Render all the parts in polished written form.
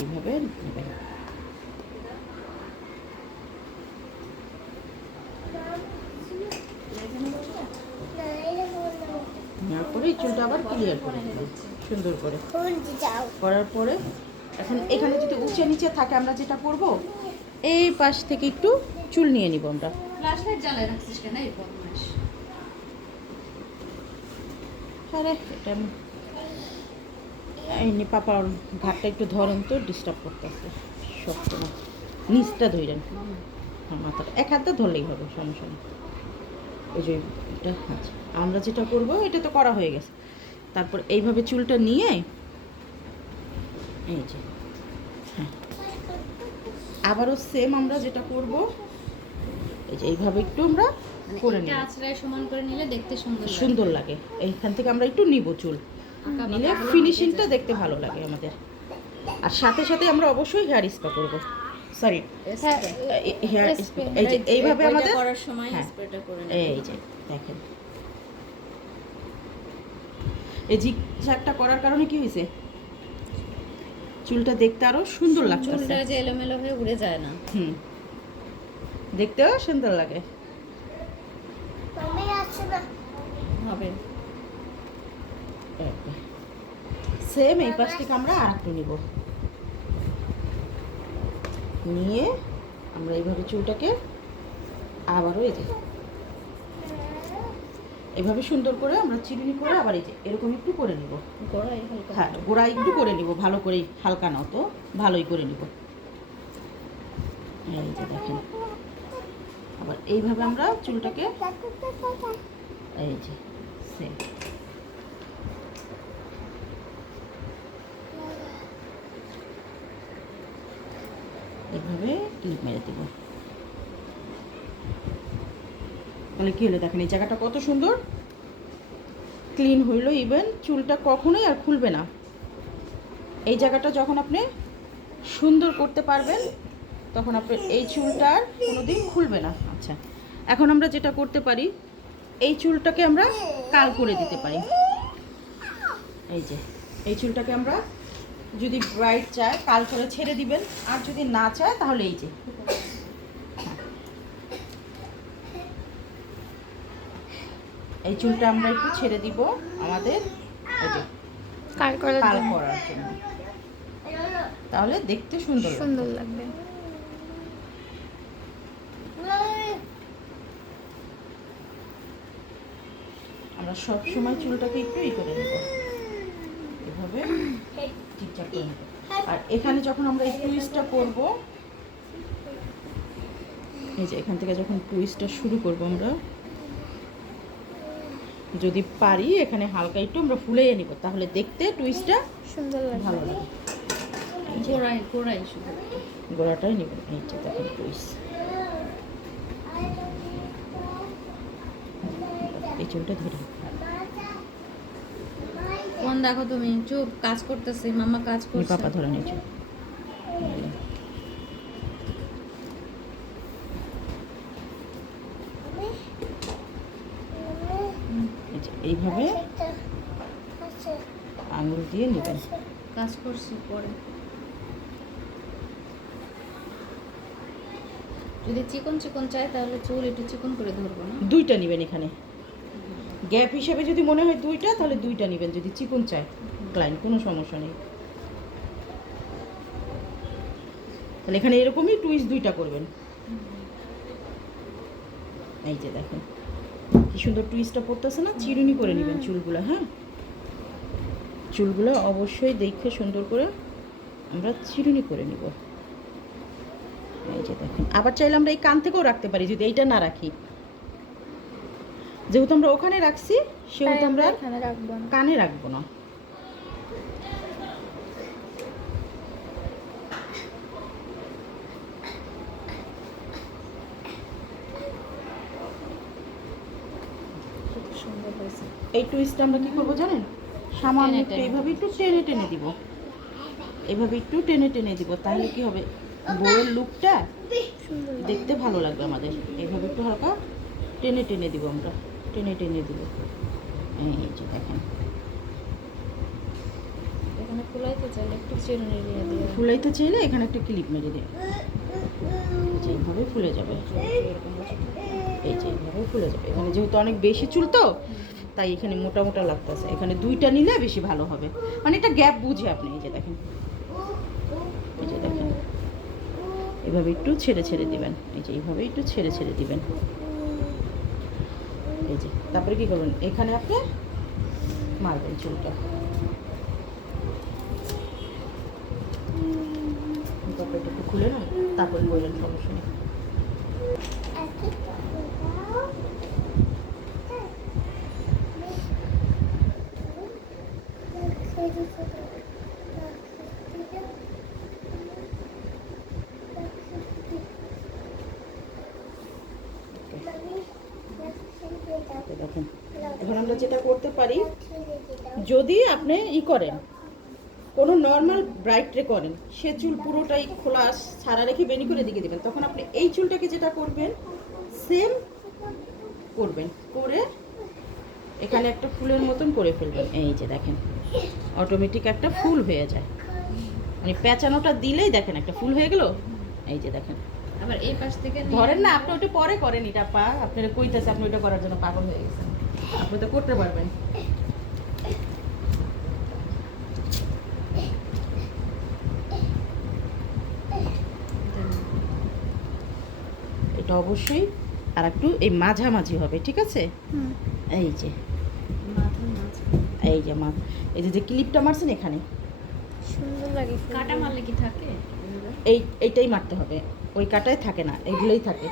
এইভাবে নেবেন। নেওয়ার পরে এই চুলটা আবার ক্লিয়ার করে নেবেন সুন্দর করে। করার পরে এখন এখানে যদি উঁচে নিচে থাকে আমরা যেটা করব, এই পাশ থেকে একটু চুল নিয়ে নিব আমরা। ফ্ল্যাশলাইট জ্বালায় রাখছিস কেন এই বদমাশ? আরে এটা এমনি পাপার ঘাটটা একটু ধরেন তো, ডিস্টার্ব করতেছে সবসময়। নিচটা ধরেন মাথাটা, এক হাতে ধরলেই হবে, সমস্যা নেই। ওই যে এটা আচ্ছা, আমরা যেটা করব এটা তো করা হয়ে গেছে। তারপর এইভাবে চুলটা নিয়ে এই যে হ্যাঁ, আবারও সেম আমরা যেটা করব, এই যে এইভাবে একটু আমরা করে নিই, আঁচড়ায় সমান করে নিলে দেখতে সুন্দর লাগে। এইখান থেকে আমরা একটু নিব চুল, নিলে ফিনিশিংটা দেখতে ভালো লাগে আমাদের। আর সাথে সাথে আমরা অবশ্যই হেয়ার স্পা করব, সরি হেয়ার স্পা। এই যে এইভাবে আমাদের করার সময় হ্যাঁ, স্প্রেটা করে এই যে দেখেন, এই জিগজ্যাগটা করার কারণে কি হয়েছে, চুলটা দেখতে আরো সুন্দর লাগছে। চুলটা যে এলোমেলো হয়ে উড়ে যায় না। দেখতেও সুন্দর লাগে হবে। সেম এই পাশ থেকে আমরা আর একটু নিব, নিয়ে আমরা এইভাবে চুলটাকে আবারও এই যে এইভাবে সুন্দর করে আমরা চিরুনি করে আবার এই যে এরকম একটু করে নিব। গোড়ায় হালকা, হ্যাঁ গোড়া একটু করে নিব, ভালো করে, হালকা না তো ভালোই করে নিব। এই যে দেখেন, আবার এইভাবে আমরা চুলটাকে এই যে সেম এইভাবে ক্লিপ মেরে দেব। তাহলে কি হলো দেখেন, এই জায়গাটা কত সুন্দর ক্লিন হইলো, ইভেন চুলটা কখনোই আর খুলবে না। এই জায়গাটা যখন আপনি সুন্দর করতে পারবেন তখন আপনার এই চুলটা আর কোনোদিন খুলবে না। আচ্ছা, এখন আমরা যেটা করতে পারি, এই চুলটাকে আমরা কাল করে দিতে পারি। এই যে এই চুলটাকে আমরা যদি ব্রাইট চায় কাল করে ছেড়ে দিবেন, আর যদি না চায় তাহলে এই যে এই চুলটা আমরা একটু ছেড়ে দিব আমাদের এই যে কাল করার জন্য, তাহলে দেখতে সুন্দর লাগবে। আমরা সব সময় চুলটাকে একটু করে নেব, এভাবে ঠিকঠাক করে নেব। আর এখানে যখন আমরা এই টুইস্টটা করব, এই যে এখান থেকে যখন টুইস্টটা শুরু করব আমরা, যদি পারি এখানে হালকা একটু আমরা ফুলিয়ে নিব, তাহলে দেখতে টুইস্টটা সুন্দর লাগে, ভালো লাগে। গোড়ায় শুধু গোড়াটাই নেবেন। এই যে দেখেন টুইস্ট, এই চুলটা ধরে কোন দেখো তুমি চুপ, কাজ করতেছে মামা, কাজ করছে। পাপা ধরে নিয়েছে। এইভাবে আঙুল দিয়ে নেবেন, কাজ করছি পরে। যদি চিকন চিকন চাই তাহলে চুল একটু চিকন করে ধরবো না? দুইটা নেবেন এখানে গ্যাপ হিসেবে, যদি মনে হয় দুইটা তাহলে দুইটা নেবেন, যদি চিকন চাই ক্লায়েন্ট কোনো সমস্যা নেই। তাহলে এখানে এরকমই টুইস্ট দুইটা করবেন। এই যে দেখেন কি সুন্দর টুইস্টটা পড়তেছে না, চিরুনি করে নেবেন চুলগুলো। হ্যাঁ, চুলগুলো অবশ্যই দেখে সুন্দর করে আমরা চিরুনি করে নিব। এই যে দেখেন, আবার চাইলে আমরা এই কান থেকেও রাখতে পারি, যদি এইটা না রাখি। যেহেতু আমরা ওখানে রাখছি সেহেতু আমরা কানে রাখবো না। সুন্দর হয়েছে। এই টুইস্টটা আমরা কি করব জানেন, সামান্য একটু এইভাবে একটু টেনে টেনে দিব, এভাবে একটু টেনে টেনে দিব, তাহলে কি হবে, বউয়ের লুকটা দেখতে ভালো লাগবে আমাদের। এইভাবে একটু হালকা টেনে টেনে দিব, আমরা টেনে টেনে দিব। এই যে দেখেন, এখানে ফুলাইতে চাইলে একটু চিরুনি দিয়ে দিয়ে ফুলাইতে চাইলে এখানে একটা ক্লিপ মেরে দিন, এইভাবে ফুলে যাবে। এরকম বসে থাকে। এই যে এইভাবে ফুলে যাবে। এখানে যেহেতু অনেক বেশি চুল তো, তাই এখানে মোটা মোটা লাগতেছে। এখানে দুইটা নিলে বেশি ভালো হবে, মানে এটা গ্যাপ বুঝে আপনি। এই যে দেখেন, এই যে দেখেন, এভাবে একটু ছেড়ে ছেড়ে দিবেন। এই যে এইভাবে একটু ছেড়ে ছেড়ে দিবেন। এই যে তারপরে কি করবেন, এখানে আপনি মারবেন চুলটা। তারপরে এটা একটু খুলে না, তারপরে বললেন সমস্যা নেই। দেখেন, এখন আমরা যেটা করতে পারি, যদি আপনি করেন কোনো নর্মাল ব্রাইটরে করেন, সে চুল পুরোটাই খোলা ছাড়া রেখে বেনি করে দিকে দিবেন, তখন আপনি এই চুলটাকে যেটা করবেন সেম করবেন, করে এখানে একটা ফুলের মতন করে ফেলবেন। এই যে দেখেন, অটোমেটিক একটা ফুল হয়ে যায়, মানে পেঁচানোটা দিলেই দেখেন একটা ফুল হয়ে গেল। এই যে দেখেন, আবার এই পাশ থেকে ধরেন না আপনি ওটা পরে করেন, এটা পা আপনারা কইতেছে আপনি ওটা করার জন্য পাগল হয়ে গেছেন, আপনি তো করতে পারবেন। এটা অবশ্যই আর একটু এই মাঝামাঝি হবে, ঠিক আছে? এই যে মাথার মাঝখানে এই যে এই যে ক্লিপটা মারছেন এখানে, সুন্দর লাগে। কাটা মারলে কি থাকে? এইটাই মারতে হবে, ওই কাটায় থাকে না, এইগুলোই থাকে।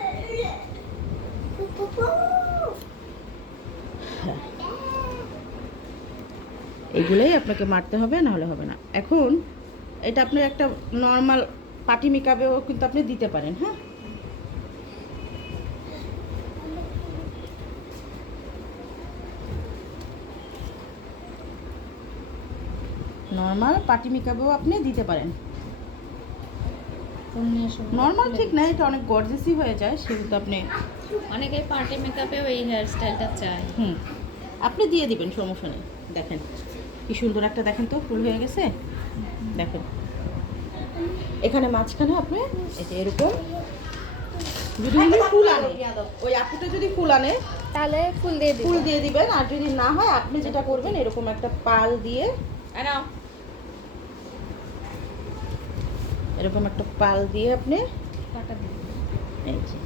হ্যাঁ, এইগুলোই আপনাকে মারতে হবে, না হলে হবে না। এখন এটা আপনার একটা নর্মাল পার্টি মেকআপেও কিন্তু আপনি দিতে পারেন। হ্যাঁ, নর্মাল পার্টি মেকআপেও আপনি দিতে পারেন। নর্মাল ঠিক না, এটা অনেক গর্জিয়াসই হয়ে যায়, সেহেতু আপনি অনেকেই পার্টি মেকআপেও এই হেয়ার স্টাইলটা চায়। আপনি দিয়ে দিবেন, সমস্যা নেই। দেখেন কি সুন্দর একটা, দেখেন তো ফুল হয়ে গেছে। দেখেন এখানে মাঝখানে আপনি এই যে এরকম, যদি উনি ফুল আনে, ওই আপুটা যদি ফুল আনে তাহলে ফুল দিয়ে দিবেন, আর যদি না হয় আপনি যেটা করবেন এরকম একটা পাল দিয়ে, এরকম একটা পাল দিয়ে আপনি কাটা দিবেন। এই যে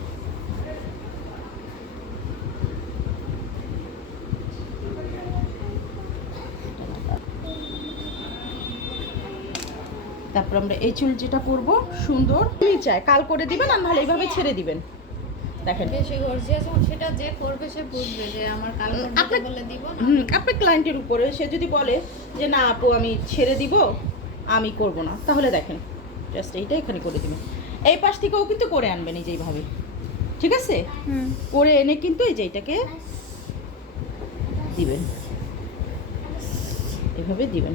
তারপর আমরা এই চুল যেটা করবো সুন্দর চাই কাল করে দিবেন, আর নাহলে এইভাবে ছেড়ে দিবেন। দেখেন বেশি গর্জিয়াস সেটা যে করবে সে বুঝবে যে আমার কাল করতে বলে দিব না। আপনার ক্লায়েন্টের উপরে, সে যদি বলে যে না আপু আমি ছেড়ে দিব, আমি করব না, তাহলে দেখেন জাস্ট এইটা এখানে করে দিবেন। এই পাশ থেকেও কিন্তু করে আনবেন, এই যে এইভাবে, ঠিক আছে? করে এনে কিন্তু এই যে এইটাকে দিবেন, এইভাবে দিবেন,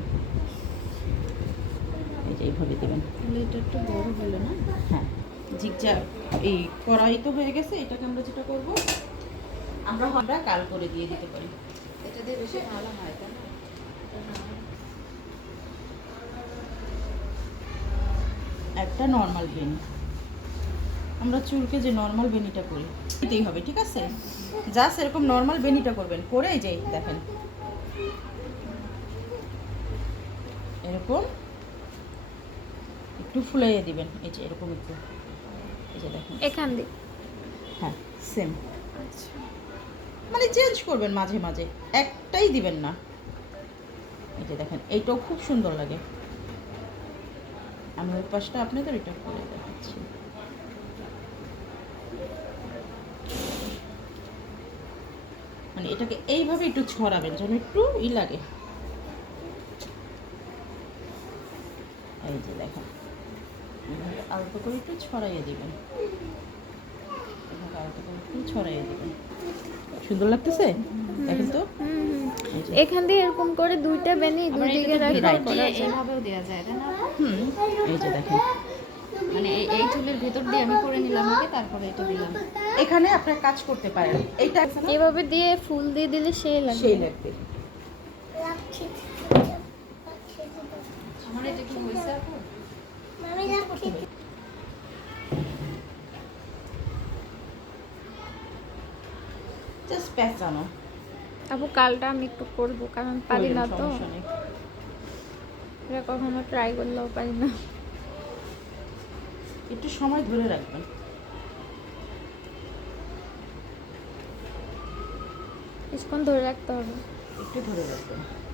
এই যে এইভাবে দিবেন। তাহলে এটা একটু বড় হলো না? হ্যাঁ, জিগজ্যাগ এই কড়াই তো হয়ে গেছে। এটাকে আমরা যেটা করব, আমরা কাল করে দিয়ে দিতে পারি। এটা দিয়ে বেশি ভালো হয়, তাই না? একটা নর্মাল বেনি, আমরা চুলকে যে নর্মাল বেনিটা করি দিতেই হবে, ঠিক আছে? জাস্ট এরকম নর্মাল বেনিটা করবেন, করে এই যে দেখেন এরকম একটু ফুলাইয়ে দিবেন। এই যে এরকম একটু, এই যে দেখেন এখান দিয়ে। হ্যাঁ সেম, মানে চেঞ্জ করবেন মাঝে মাঝে, একটাই দিবেন না। এই যে দেখেন এইটাও খুব সুন্দর লাগে। আমি ওই পাশটা আপনাদের এটা করে দেখাচ্ছি। মানে এটাকে এইভাবে একটু ছড়াবেন যেন একটু লাগে। এই যে দেখেন এভাবে আলতো করে একটু ছড়াইয়ে দিবেন, এভাবে আলতো করে একটু ছড়াইয়ে দিবেন। সুন্দর লাগতেছে, দেখেন তো? এখান দিয়ে এরকম করে দুইটা বেনি দুই দিকে রাখা এইভাবেও দেওয়া যায়, তাই না? এই যে দেখেন, মানে এই চুলের ভেতর দিয়ে আমি করে নিলাম আগে, তারপরে এটা দিলাম। এখানে আপনার কাজ করতে পারেন, এইটা এভাবে দিয়ে ফুল দিয়ে দিলে সেই লাগবে। সেই লাগবে। আমার এটা কি হয়েছে আপু? জাস্ট প্যাঁচানো। আপু কালটা আমি একটু করবো কারণ পারি না তো, সমস্যা নেই। এটা কখনো ট্রাই করলেও পারি না। একটু সময় ধরে রাখবেন। কিছুক্ষণ ধরে রাখতে হবে। একটু ধরে রাখবেন।